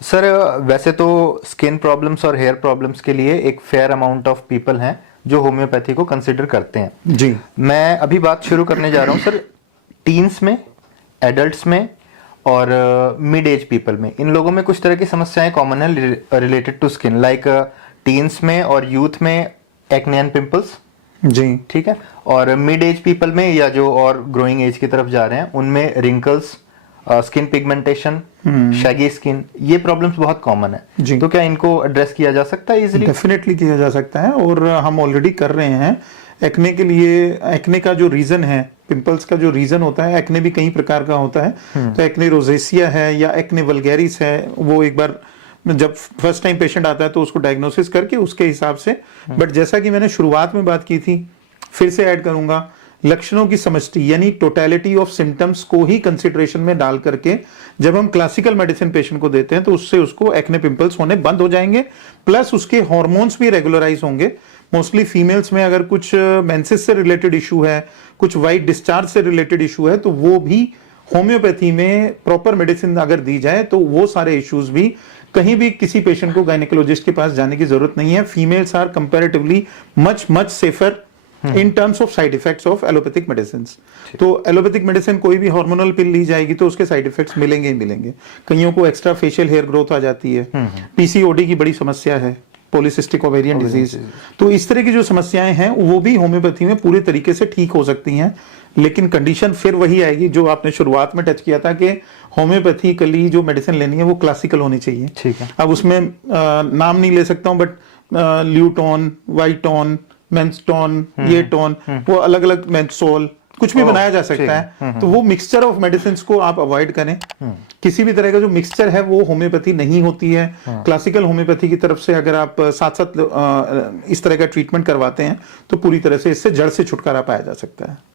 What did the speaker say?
Sir वैसे तो skin problems और हेयर प्रॉब्लम्स के लिए एक फेयर अमाउंट ऑफ पीपल हैं जो होम्योपैथी को कंसिडर करते हैं। जी। मैं अभी बात शुरू करने जा रहा हूँ सर, टीन्स में, एडल्ट्स में और मिड एज पीपल में। इन लोगों में कुछ तरह की समस्याएं कॉमन है related to skin, like teens में और यूथ में एक्ने एंड पिंपल्स। जी। ठीक है। और मिड एज पीपल में या जो और ग्रोइंग एज की तरफ जा रहे हैं उनमें wrinkles, skin pigmentation, Shaggy skin, ये प्रॉब्लम्स बहुत कॉमन है। जी। तो क्या इनको एड्रेस किया जा सकता है इजीली? डेफिनेटली किया जा सकता है और हम ऑलरेडी कर रहे हैं। एक्ने के लिए, एक्ने का जो रीजन है, पिंपल्स का जो रीजन होता है, एक्ने भी कई प्रकार का होता है। तो एक्ने रोजेसिया है या एक्ने वल्गैरिस है, वो एक बार जब फर्स्ट टाइम पेशेंट आता है तो उसको डायग्नोसिस करके उसके हिसाब से। बट जैसा कि मैंने शुरुआत में बात की थी, फिर से ऐड करूंगा, लक्षणों की समष्टि यानी टोटलिटी ऑफ सिम्टम्स को ही कंसिडरेशन में डाल करके जब हम क्लासिकल मेडिसिन पेशेंट को देते हैं तो उससे उसको एक्ने पिंपल्स होने बंद हो जाएंगे, प्लस उसके हार्मोन्स भी रेगुलराइज होंगे। मोस्टली फीमेल्स में अगर कुछ मेंसेस से रिलेटेड इशू है, कुछ वाइट डिस्चार्ज से रिलेटेड इशू है, तो वो भी होम्योपैथी में प्रॉपर मेडिसिन अगर दी जाए तो वो सारे इश्यूज भी, कहीं भी किसी पेशेंट को गायनेकोलॉजिस्ट के पास जाने की जरूरत नहीं है। Females are comparatively much much safer in terms of side effects of allopathic medicine. तो एलोपैथिक मेडिसिन कोई भी हार्मोनल पिल ली जाएगी तो उसके साइड इफेक्ट्स मिलेंगे ही मिलेंगे। कईयों को एक्स्ट्रा फेशियल हेयर ग्रोथ आ जाती है, पीसीओडी की बड़ी समस्या है, पॉलिसिस्टिक ओवेरियन डिजीज। तो इस तरह की जो समस्याएं हैं वो भी होम्योपैथी में पूरे तरीके से ठीक हो सकती हैं। लेकिन कंडीशन फिर वही आएगी जो आपने शुरुआत में टच किया था कि होम्योपैथिकली जो मेडिसिन लेनी है वो क्लासिकल होनी चाहिए। ठीक है। अब उसमें नाम नहीं ले सकता हूं, बट ल्यूटोन, वाइटोन, मेंसटोन, ये टोन, वो अलग अलग, मेंसोल, कुछ भी बनाया जा सकता है। तो वो मिक्सचर ऑफ मेडिसिन को आप अवॉइड करें। किसी भी तरह का जो मिक्सचर है वो होम्योपैथी नहीं होती है। क्लासिकल होम्योपैथी की तरफ से अगर आप साथ साथ इस तरह का ट्रीटमेंट करवाते हैं तो पूरी तरह से इससे जड़ से छुटकारा पाया जा सकता है।